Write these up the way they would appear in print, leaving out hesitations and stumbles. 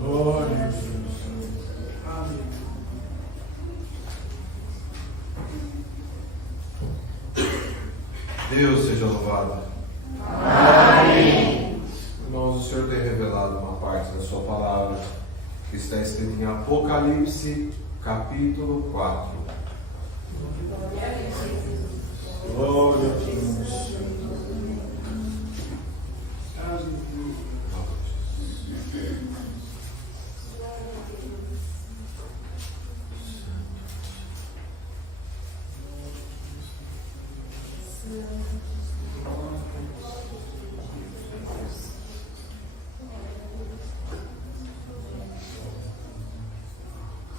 Glória a Deus. Deus seja louvado. Amém. Irmãos, o Senhor tem revelado uma parte da sua palavra que está escrita em Apocalipse, capítulo 4. Glória a Deus.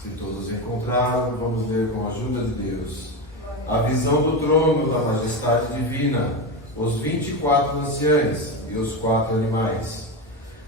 Se todos encontraram, vamos ler com a ajuda de Deus. A visão do trono da majestade divina, os 24 anciães e os 4 animais.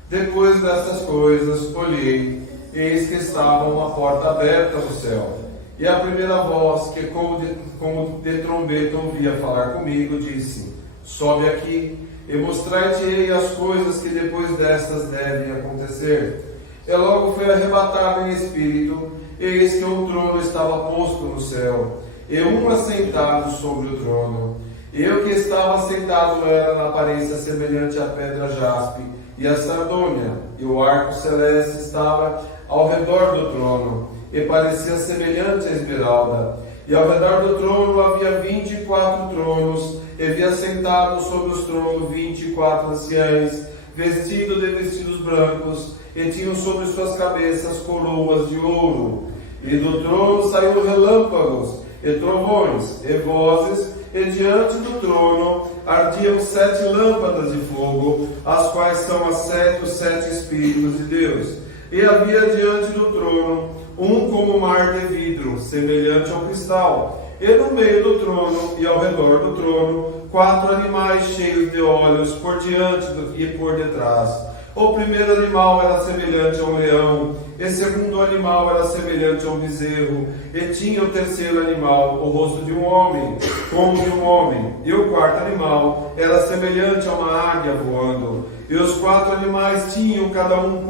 Depois destas coisas, olhei, eis que estava uma porta aberta no céu. E a primeira voz, que como de trombeta ouvia falar comigo, disse: sobe aqui, e mostrar-te-ei as coisas que depois destas devem acontecer. E logo fui arrebatado em espírito, eis que um trono estava posto no céu, e um assentado sobre o trono. Eu que estava sentado era na aparência semelhante à pedra jaspe e à sardônia, e o arco celeste estava ao redor do trono, e parecia semelhante à esmeralda. E ao redor do trono havia 24 tronos, e havia sentado sobre os tronos 24 anciães, vestidos de vestidos brancos, e tinham sobre suas cabeças coroas de ouro. E do trono saíram relâmpagos, e trovões, e vozes, e diante do trono ardiam 7 lâmpadas de fogo, as quais são os 7 Espíritos de Deus. E havia diante do trono um como mar de vidro, semelhante ao cristal. E no meio do trono e ao redor do trono, 4 animais cheios de olhos, por diante e por detrás. O primeiro animal era semelhante a um leão, e o segundo animal era semelhante a um bezerro, e tinha o terceiro animal o rosto de um homem, como de um homem, e o quarto animal era semelhante a uma águia voando. E os 4 animais tinham cada um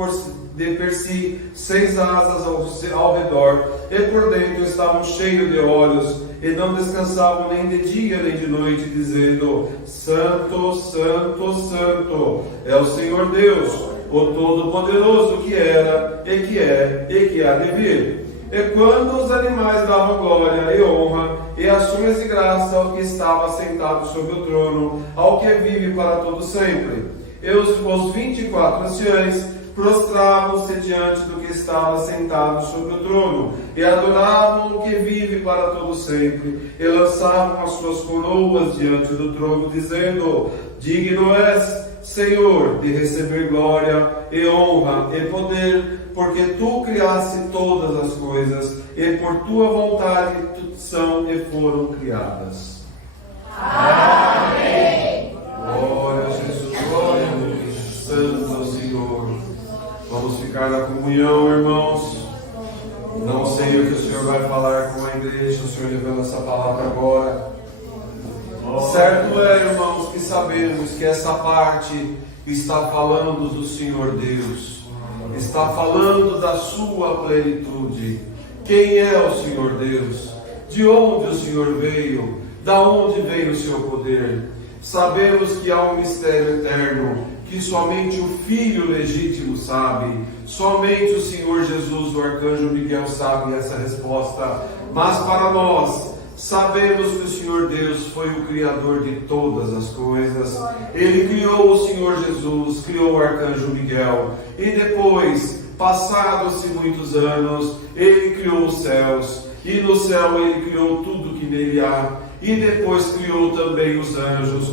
per si 6 asas ao redor, e por dentro estavam cheios de olhos, e não descansavam nem de dia nem de noite, dizendo: Santo, Santo, Santo é o Senhor Deus, o Todo-Poderoso, que era, e que é, e que há de vir. E quando os animais davam glória e honra, e ações de graça ao que estava sentado sobre o trono, ao que vive para todo sempre, e os 24 anciães prostravam-se diante do que estava sentado sobre o trono, e adoravam o que vive para todo sempre, e lançavam as suas coroas diante do trono, dizendo: digno és, Senhor, de receber glória e honra e poder, porque tu criaste todas as coisas, e por tua vontade são e foram criadas. Amém. Glória a Jesus, glória a Deus, santo é o Senhor. Vamos ficar na comunhão, irmãos. Não sei o que o Senhor vai falar com a igreja, o Senhor revela essa palavra agora. Certo é, irmãos, que sabemos que essa parte está falando do Senhor Deus, está falando da sua plenitude. Quem é o Senhor Deus? De onde o Senhor veio? Da onde veio o seu poder? Sabemos que há um mistério eterno, que somente o Filho legítimo sabe, somente o Senhor Jesus, o Arcanjo Miguel, sabe essa resposta. Mas para nós, sabemos que o Senhor Deus foi o Criador de todas as coisas. Ele criou o Senhor Jesus, criou o Arcanjo Miguel, e depois, passados-se muitos anos, Ele criou os céus, e no céu Ele criou tudo que nele há. E depois criou também os anjos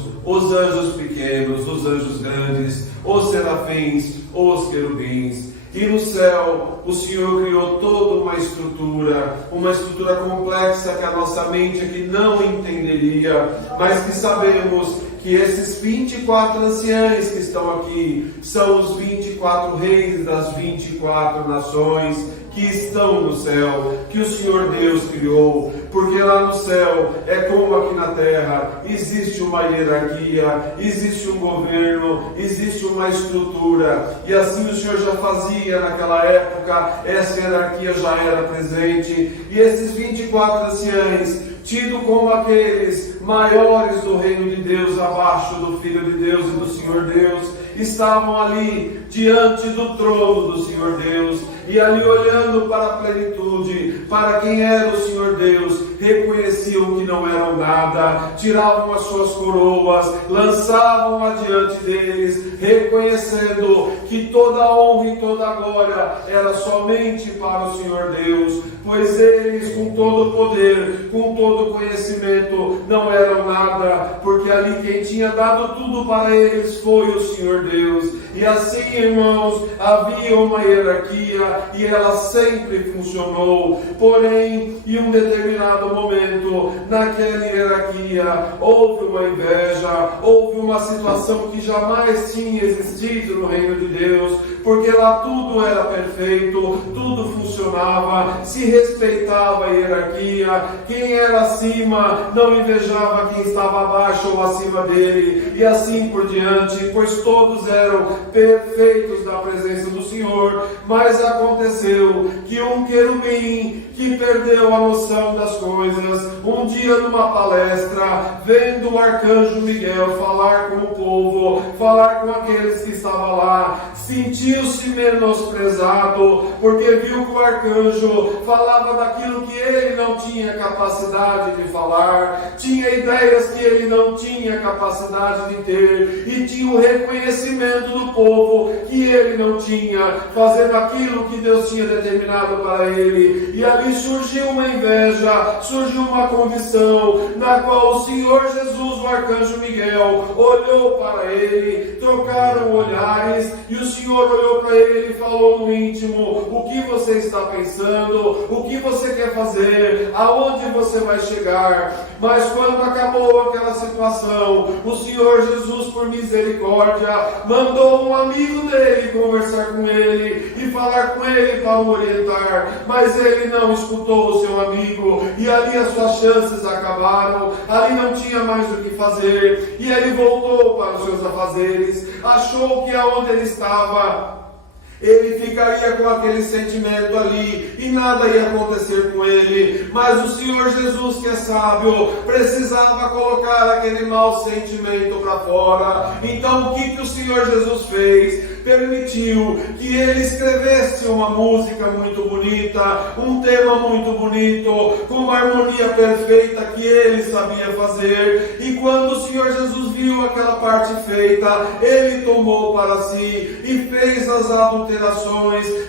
pequenos, os anjos grandes, os serafins, os querubins. E no céu o Senhor criou toda uma estrutura complexa que a nossa mente aqui não entenderia, mas que sabemos que esses 24 anciães que estão aqui são os 24 reis das 24 nações que estão no céu, que o Senhor Deus criou, porque lá no céu é como aqui na terra, existe uma hierarquia, existe um governo, existe uma estrutura, e assim o Senhor já fazia naquela época, essa hierarquia já era presente, e esses 24 anciães, tido como aqueles maiores do reino de Deus, abaixo do Filho de Deus e do Senhor Deus, estavam ali diante do trono do Senhor Deus, e ali olhando para a plenitude, para quem era o Senhor Deus, reconheciam que não eram nada, tiravam as suas coroas, lançavam adiante deles, reconhecendo que toda a honra e toda a glória era somente para o Senhor Deus, pois eles, com todo o poder, com todo o conhecimento, não eram nada, porque ali quem tinha dado tudo para eles foi o Senhor Deus. E assim, irmãos, havia uma hierarquia e ela sempre funcionou. Porém, em um determinado momento, naquela hierarquia, houve uma inveja, houve uma situação que jamais tinha existido no reino de Deus, porque lá tudo era perfeito, tudo funcionava, se respeitava a hierarquia, quem era acima não invejava quem estava abaixo ou acima dele, e assim por diante, pois todos eram perfeitos na presença do Senhor. Mas aconteceu que um querubim que perdeu a noção das coisas, um dia numa palestra, vendo o arcanjo Miguel falar com o povo, falar com aqueles que estavam lá, sentiu-se menosprezado, porque viu que o arcanjo falava daquilo que ele não tinha capacidade de falar, tinha ideias que ele não tinha capacidade de ter, e tinha o reconhecimento do povo que ele não tinha, fazendo aquilo que Deus tinha determinado para ele. E ali surgiu uma inveja, surgiu uma condição, na qual o Senhor Jesus, o arcanjo Miguel, olhou para ele, trocaram olhares, e o Senhor olhou para ele e falou no íntimo: o que você está pensando? O que você quer fazer? Aonde você vai chegar? Mas quando acabou aquela situação, o Senhor Jesus, por misericórdia, mandou um amigo dele conversar com ele e falar com ele para o orientar, mas ele não escutou o seu amigo, e ali as suas chances acabaram, ali não tinha mais o que fazer, e ele voltou para os seus afazeres, achou que aonde ele estava, ele ficaria com aquele sentimento ali e nada ia acontecer com ele. Mas o Senhor Jesus, que é sábio, precisava colocar aquele mau sentimento para fora. Então o que o Senhor Jesus fez? Permitiu que ele escrevesse uma música muito bonita, um tema muito bonito, com uma harmonia perfeita que ele sabia fazer. E quando o Senhor Jesus viu aquela parte feita, ele tomou para si e fez as alterações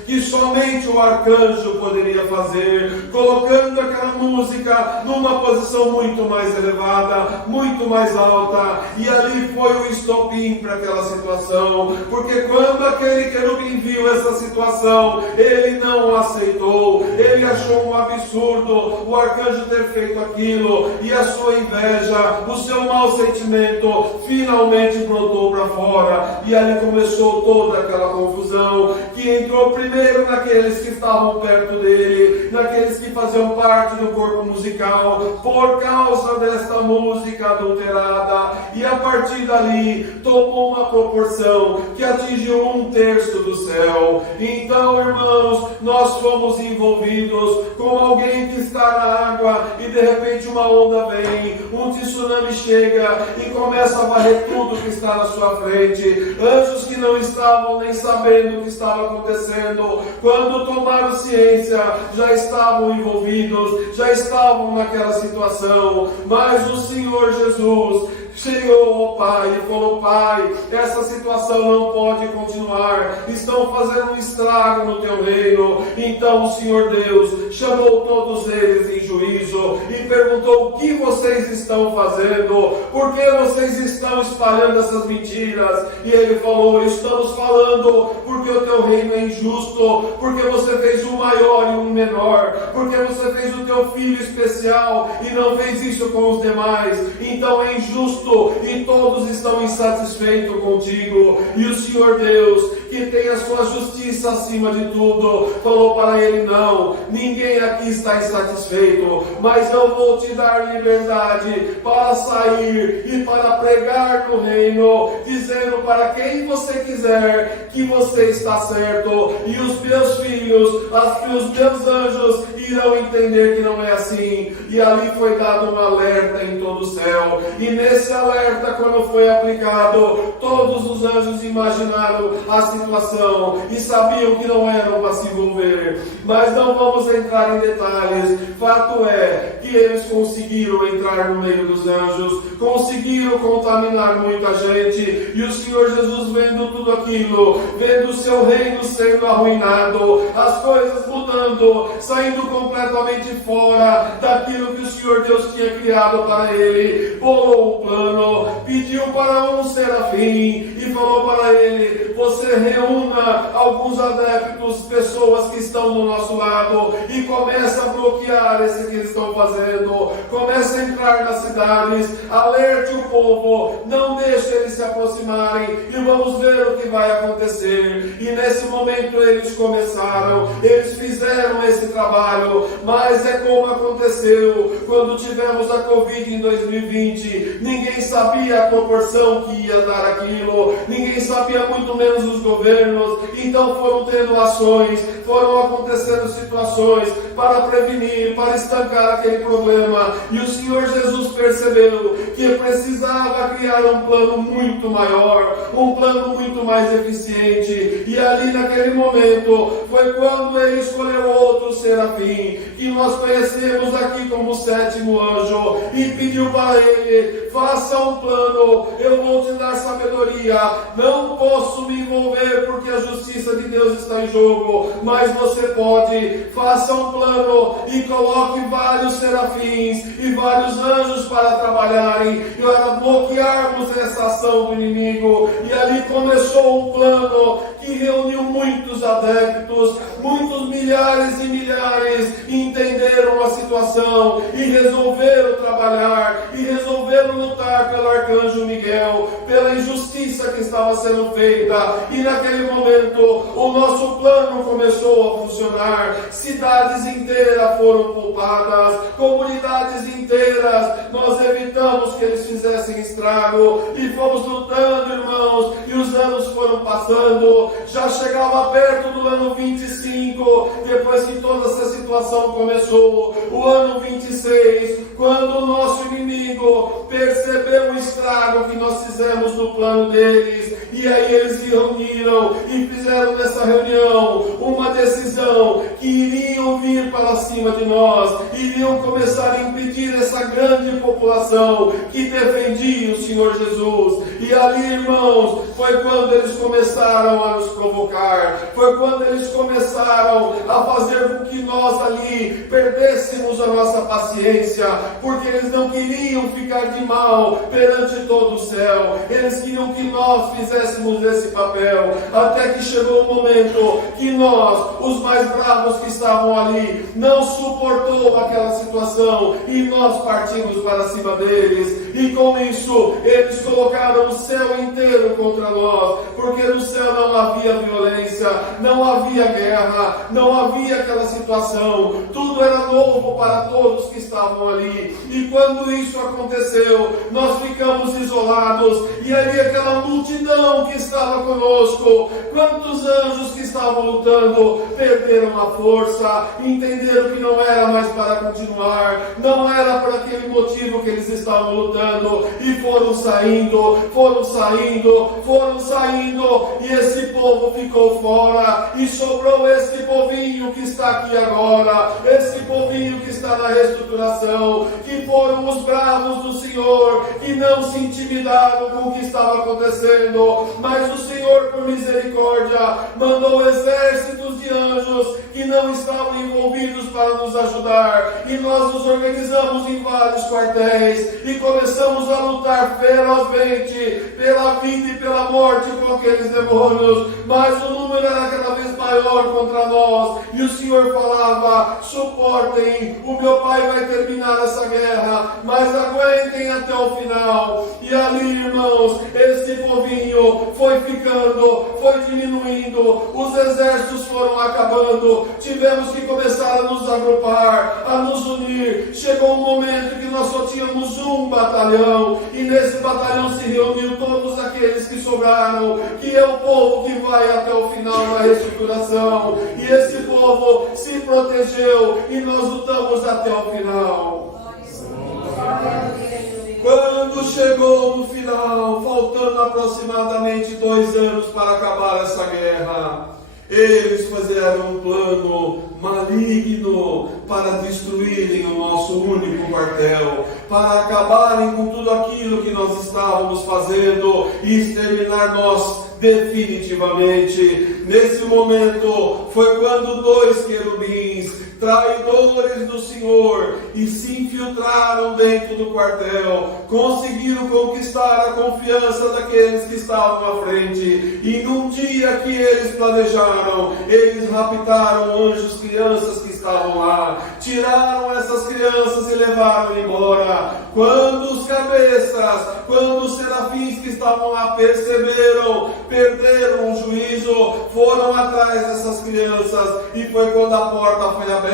que somente o arcanjo poderia fazer, colocando aquela música numa posição muito mais elevada, muito mais alta. E ali foi o estopim para aquela situação, porque quando aquele querubim viu essa situação, ele não aceitou, ele achou um absurdo o arcanjo ter feito aquilo, e a sua inveja, o seu mau sentimento finalmente brotou para fora, e ali começou toda aquela confusão, que entrou primeiro naqueles que estavam perto dele, naqueles que faziam parte do corpo musical, por causa desta música adulterada, e a partir dali tomou uma proporção que atingiu 1/3 do céu. Então, irmãos, nós fomos envolvidos com alguém que está na água, e de repente uma onda vem, um tsunami chega e começa a varrer tudo que está na sua frente. Anjos que não estavam nem sabendo o que estava acontecendo, quando tomaram ciência, já estavam envolvidos, já estavam naquela situação. Mas o Senhor Jesus chegou ao Pai e falou: Pai, essa situação não pode continuar, estão fazendo um estrago no teu reino. Então o Senhor Deus chamou todos eles em juízo e perguntou: o que vocês estão fazendo? Por que vocês estão espalhando essas mentiras? E ele falou: estamos falando porque porque o teu reino é injusto, porque você fez um maior e um menor, porque você fez o teu filho especial e não fez isso com os demais, então é injusto e todos estão insatisfeitos contigo. E o Senhor Deus, que tem a sua justiça acima de tudo, falou para ele: não, ninguém aqui está insatisfeito, mas eu vou te dar liberdade para sair e para pregar no reino, dizendo para quem você quiser que você está certo, e os meus filhos, os meus anjos irão entender que não é assim. E ali foi dado um alerta em todo o céu, e nesse alerta, quando foi aplicado, todos os anjos imaginaram a situação e sabiam que não eram para se envolver. Mas não vamos entrar em detalhes. Fato é que eles conseguiram entrar no meio dos anjos, conseguiram contaminar muita gente, e o Senhor Jesus, vendo tudo aquilo, vendo o seu reino sendo arruinado, as coisas mudando, saindo completamente fora daquilo que o Senhor Deus tinha criado para ele, bolou um plano, pediu para um serafim e falou para ele: você reúna alguns adeptos, pessoas que estão do nosso lado, e começa a bloquear esse que eles estão fazendo, começa a entrar nas cidades, alerte o povo, não deixe eles se aproximarem, e vamos ver o que vai acontecer. E nesse momento eles começaram, eles fizeram esse trabalho, mas é como aconteceu quando tivemos a Covid em 2020, ninguém sabia a proporção que ia dar aquilo, ninguém sabia, muito menos os governos, então foram tendo ações, foram acontecendo situações para prevenir, para estancar aquele problema, e o Senhor Jesus percebeu que precisava criar um plano muito maior, um plano muito mais eficiente, e ali naquele momento foi quando ele escolheu outro serafim, que nós conhecemos aqui como o sétimo anjo, e pediu para ele: faça um plano, eu vou te dar sabedoria, não posso me envolver porque a justiça de Deus está em jogo, mas você pode, faça um plano e coloque vários serafins e vários anjos para trabalharem e para bloquearmos essa ação do inimigo. E ali começou um plano que reuniu muitos adeptos, muitos milhares e milhares, entenderam a situação e resolveram trabalhar e resolveram lutar pelo arcanjo Miguel, pela injustiça que estava sendo feita. E naquele momento o nosso plano começou a funcionar, cidades inteiras foram poupadas, comunidades inteiras, nós evitamos que eles fizessem estrago, e fomos lutando, irmãos, e os anos foram passando, já chegava perto do ano 25, depois que toda essa situação começou, o ano 26, quando o nosso inimigo percebeu o estrago que nós fizemos no plano deles, e aí eles se reuniram e fizeram nessa reunião uma decisão que iriam vir para cima de nós, iriam começar a impedir essa grande população que defendia o Senhor Jesus. E ali, irmãos, foi quando eles começaram a nos provocar, foi quando eles começaram a fazer com que nós ali perdêssemos a nossa paciência, porque eles não queriam ficar de mal perante todo o céu, eles queriam que nós fizéssemos esse papel, até que chegou o momento que nós, os mais bravos que estavam ali, não suportou aquela situação, e nós partimos para cima deles, e com isso eles colocaram o céu inteiro contra nós, porque no céu não havia violência, não havia guerra, não havia aquela situação, tudo era novo para todos que estavam ali. E quando isso aconteceu, nós ficamos isolados, e ali aquela multidão que estava conosco, quantos anjos que estavam lutando, perderam a força, entenderam que não era mais para continuar, não era por aquele motivo que eles estavam lutando, e foram saindo, e esse povo ficou fora, e sobrou esse povinho que está aqui agora, esse povinho que está na reestruturação, que foram os bravos do Senhor, que não se intimidaram com o que estava acontecendo, mas o Senhor, por misericórdia, mandou exércitos de de anjos que não estavam envolvidos para nos ajudar. E nós nos organizamos em vários quartéis e começamos a lutar ferozmente pela vida e pela morte com aqueles demônios. Mas o número era cada vez maior contra nós. E o Senhor falava: suportem, o meu Pai vai terminar essa guerra, mas aguentem até o final. E ali, irmãos, esse povinho foi ficando, foi diminuindo, os exércitos foram acabando, tivemos que começar a nos agrupar, a nos unir. Chegou um momento que nós só tínhamos um batalhão, e nesse batalhão se reuniu todos aqueles que sobraram, que é o povo que vai até o final da reestruturação. E esse povo se protegeu e nós lutamos até o final. Quando chegou no final, faltando aproximadamente 2 anos para acabar essa guerra, eles fizeram um plano maligno para destruírem o nosso único quartel, para acabarem com tudo aquilo que nós estávamos fazendo e exterminar nós definitivamente. Nesse momento foi quando 2 querubins, traidores do Senhor, e se infiltraram dentro do quartel, conseguiram conquistar a confiança daqueles que estavam à frente, e num dia que eles planejaram, eles raptaram anjos, crianças que estavam lá, tiraram essas crianças e levaram embora. Quando os cabeças, quando os serafins que estavam lá perceberam, perderam o juízo, foram atrás dessas crianças, e foi quando a porta foi aberta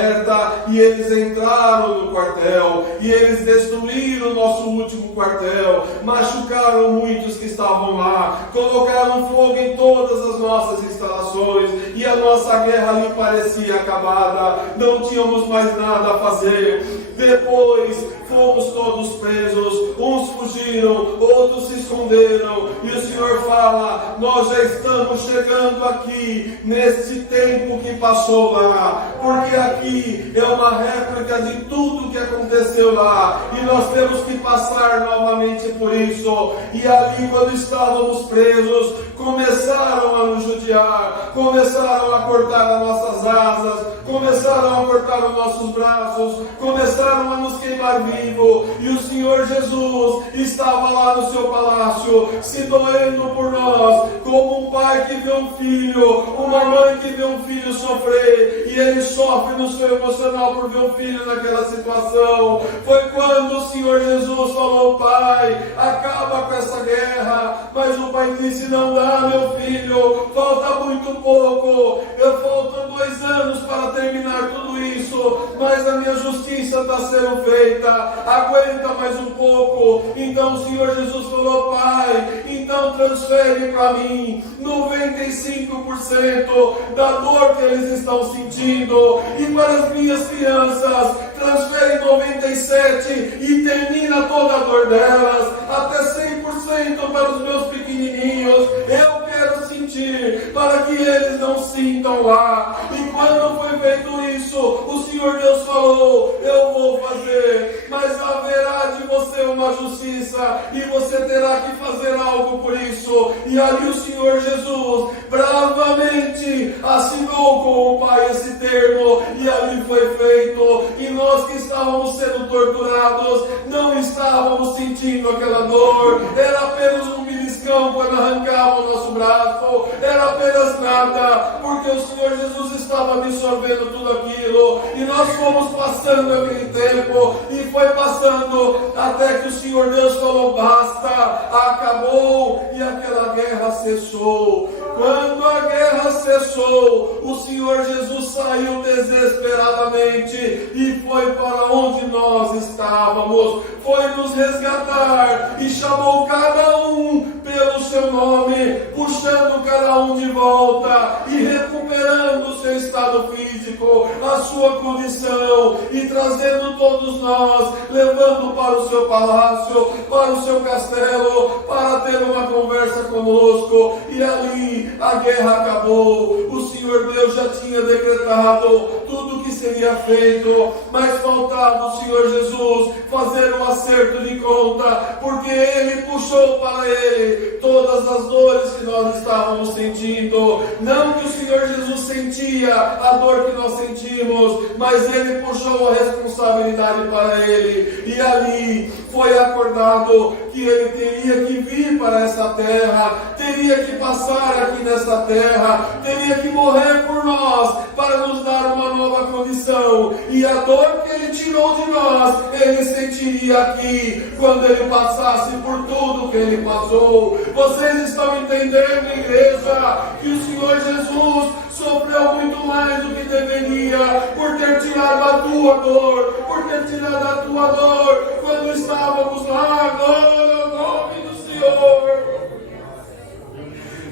e eles entraram no quartel, e eles destruíram o nosso último quartel, machucaram muitos que estavam lá, colocaram fogo em todas as nossas instalações, e a nossa guerra ali parecia acabada, não tínhamos mais nada a fazer. Depois fomos todos presos, uns fugiram, outros se esconderam, e o Senhor fala: nós já estamos chegando aqui, nesse tempo que passou lá, porque aqui é uma réplica de tudo que aconteceu lá, e nós temos que passar novamente por isso. E ali, quando estávamos presos, começaram a nos judiar, começaram a cortar as nossas asas, começaram a cortar os nossos braços, começaram a nos queimar vivo, e o Senhor Jesus estava lá no seu palácio, se doendo por nós, como um pai que vê um filho, uma mãe que vê um filho sofrer, e ele sofre no seu emocional por ver um filho naquela situação. Foi quando o Senhor Jesus falou: Pai, acaba com essa guerra. Mas o pai disse: não dá, meu filho, falta muito pouco, faltam 2 anos para terminar tudo isso, mas a minha justiça está sendo feita, aguenta mais um pouco. Então o Senhor Jesus falou: Pai, então transfere para mim 95% da dor que eles estão sentindo, e para as minhas crianças transfere 97% e termina toda a dor delas, até 100% para os meus pequenininhos. Eu quero sentir, para que eles não sintam lá. E quando foi feito isso, o Senhor Deus falou: eu vou fazer, mas haverá de você uma justiça, e você terá que fazer algo por isso. E ali o Senhor Jesus bravamente assinou com o Pai esse termo, e ali foi feito. E nós que estávamos sendo torturados não estávamos sentindo aquela dor, era apenas um beliscão quando arrancava o nosso braço, era apenas nada, porque o Senhor Jesus estava absorvendo tudo aquilo. E nós fomos passando aquele tempo, e foi passando até que o Senhor Deus falou: basta, acabou, e aquela guerra cessou. Quando a guerra cessou, o Senhor Jesus saiu desesperadamente e foi para onde nós estávamos, foi nos resgatar, e chamou cada um pelo seu nome, puxando cada um de volta e recuperando o seu estado físico, a sua condição, e trazendo todos nós, levando para o seu palácio, para o seu castelo, para ter uma conversa conosco. E ali a guerra acabou. O Senhor Deus já tinha decretado tudo que seria feito, mas faltava o Senhor Jesus fazer um acerto de conta, porque Ele puxou para Ele todas as dores que nós estávamos sentindo. Não que o Senhor Jesus sentia a dor que nós sentimos, mas Ele puxou a responsabilidade para Ele, e ali foi acordado que Ele teria que vir para essa terra, teria que passar aqui nessa terra, teria que morrer por nós, para nos dar uma nova condição, e a dor que Ele tirou de nós, Ele sentiria aqui, quando Ele passasse por tudo que Ele passou. Vocês estão entendendo, igreja, que o Senhor Jesus sofreu muito mais do que deveria, por ter tirado a tua dor, por ter tirado a tua dor, quando estávamos lá. Glória ao nome do Senhor.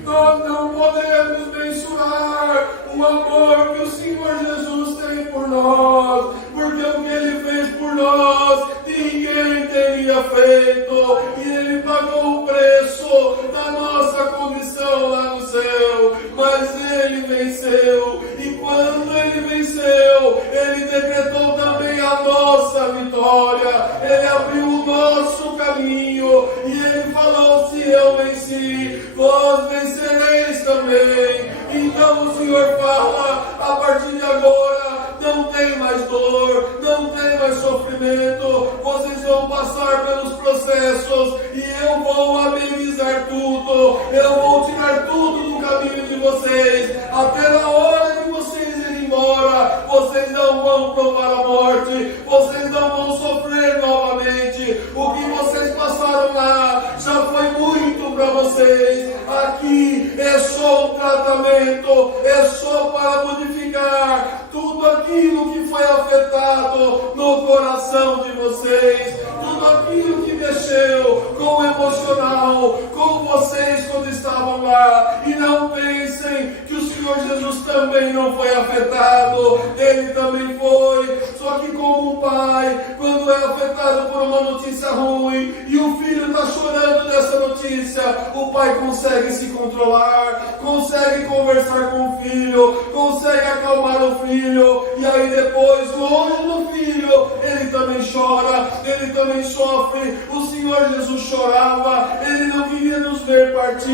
Nós não podemos mensurar o amor que o Senhor Jesus tem por nós, porque o que Ele fez por nós, ninguém teria feito, e Ele pagou o preço da nossa condição lá no céu, mas Ele venceu, e quando Ele venceu, Ele decretou também a nossa vitória, Ele abriu o nosso caminho, e Ele falou: se eu venci, vós vencereis também. Então o Senhor fala: a partir de agora, não tem mais dor, não tem mais sofrimento, vocês vão passar pelos processos, e eu vou amenizar tudo, eu vou tirar tudo do caminho de vocês, até na hora de vocês irem embora, vocês não vão provar a morte, vocês não vão sofrer novamente. O que vocês passaram lá já foi muito para vocês. Aqui é só um tratamento, é só para modificar tudo aquilo que foi afetado no coração de vocês, tudo aquilo que mexeu com o emocional, com vocês quando estavam lá. E não pensem que o Senhor Jesus também não foi afetado, Ele também foi, só que como um pai, quando é afetado por uma notícia ruim, e o filho está chorando dessa notícia, o pai consegue se controlar, consegue conversar com o filho, consegue acalmar o filho, e aí depois, longe do filho, ele também chora, ele também sofre. O Senhor Jesus chorava, Ele não queria nos ver partir,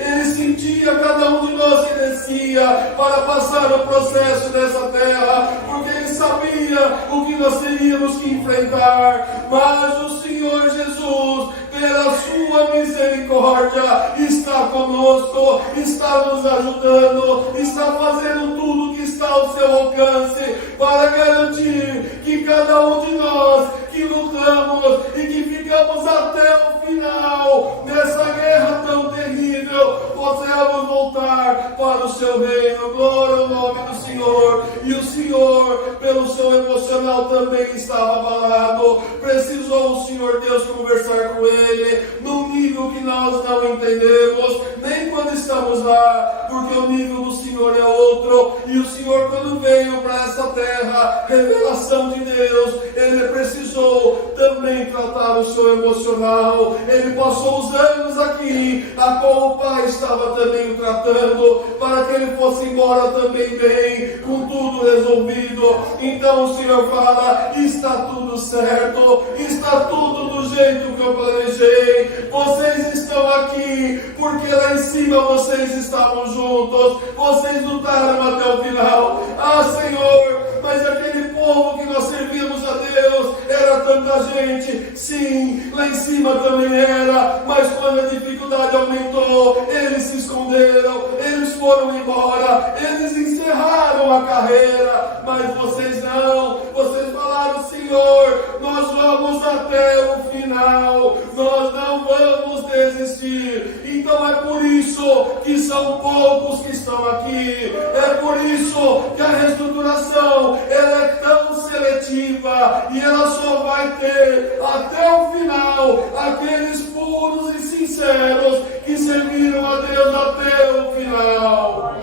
Ele sentia cada um de nós que descia para passar o processo dessa terra, porque Ele sabia o que nós teríamos que enfrentar. Mas o Senhor Jesus, pela sua misericórdia, está conosco, está nos ajudando, está fazendo tudo que está ao seu alcance para garantir que cada um de nós que lutamos e que ficamos até o final nessa guerra tão terrível, possamos voltar para o seu reino. Glória ao nome do Senhor. E o Senhor, pelo seu emocional, também estava abalado. Precisou o Senhor Deus conversar com ele num nível que nós não entendemos, nem quando estamos lá, porque o nível do Senhor é outro. E o Senhor, quando veio para essa terra, revelação de Deus, Ele precisou também tratar o seu emocional. Ele passou os anos aqui, a qual o Pai estava também o tratando, para que ele fosse embora também bem, com tudo resolvido. Então o Senhor fala: está tudo certo, está tudo do jeito que eu planejei. Vocês estão aqui porque lá em cima vocês estavam juntos, vocês lutaram até o final. Ah, Senhor, mas aquele povo que nós servimos a Deus era tanta gente. Sim, lá em cima também era, mas quando a dificuldade aumentou, eles se esconderam, eles foram embora, eles encerraram a carreira. Mas vocês não, vocês falaram: Senhor, nós vamos até o final, nós não vamos desistir. Então é por isso que são poucos que estão aqui, é por isso que a reestruturação ela é tão seletiva, e ela só vai ter até o final aqueles puros e sinceros que serviram a Deus até o final.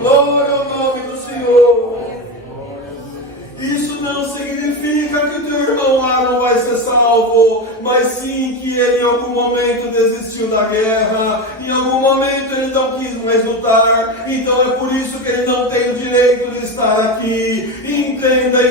Glória ao nome do Senhor. Isso não significa que o teu irmão lá não vai ser salvo, mas sim que ele em algum momento desistiu da guerra, em algum momento ele não quis mais lutar, então é por isso que ele não tem o direito de estar aqui. Entenda,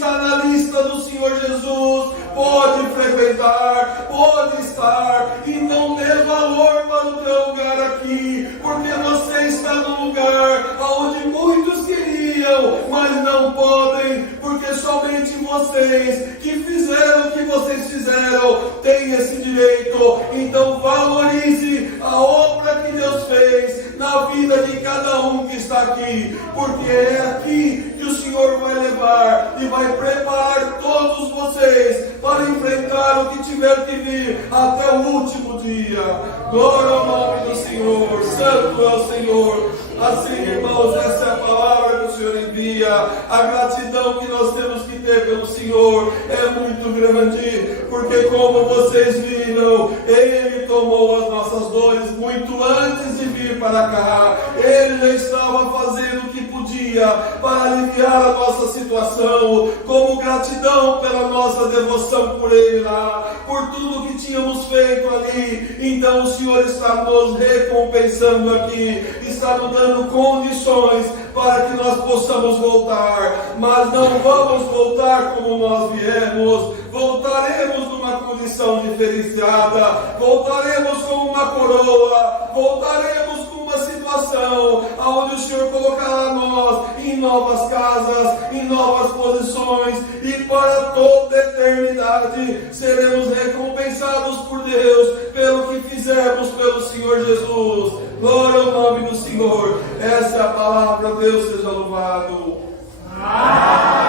está na lista do Senhor Jesus pode frequentar, pode estar, e não dê valor para o teu lugar aqui, porque você está no lugar onde muitos queriam, mas não podem, porque somente vocês que fizeram o que vocês fizeram têm esse direito. Então valorize a obra que Deus fez na vida de cada um que está aqui, porque é aqui que o Senhor vai levar e vai preparar todos vocês para enfrentar o que tiver que vir até o último dia. Glória ao nome do Senhor, santo é o Senhor. Assim, irmãos, essa é a palavra que o Senhor envia. A gratidão que nós temos que ter pelo Senhor é muito grande, porque como vocês viram, Ele tomou as nossas dores muito antes de vir para cá. Ele já estava fazendo o que podia para aliviar a nossa situação, como gratidão pela nossa devoção por Ele lá, por tudo que tínhamos feito ali. Então o Senhor está nos recompensando aqui, está nos dando condições para que nós possamos voltar, mas não vamos voltar como nós viemos. Voltaremos numa condição diferenciada, voltaremos com uma coroa, voltaremos com uma situação onde o Senhor colocará nós em novas casas, em novas posições, e para toda a eternidade seremos recompensados por Deus pelo que fizemos pelo Senhor Jesus. Glória ao nome do Senhor. Essa é a palavra. Deus seja louvado. Amém.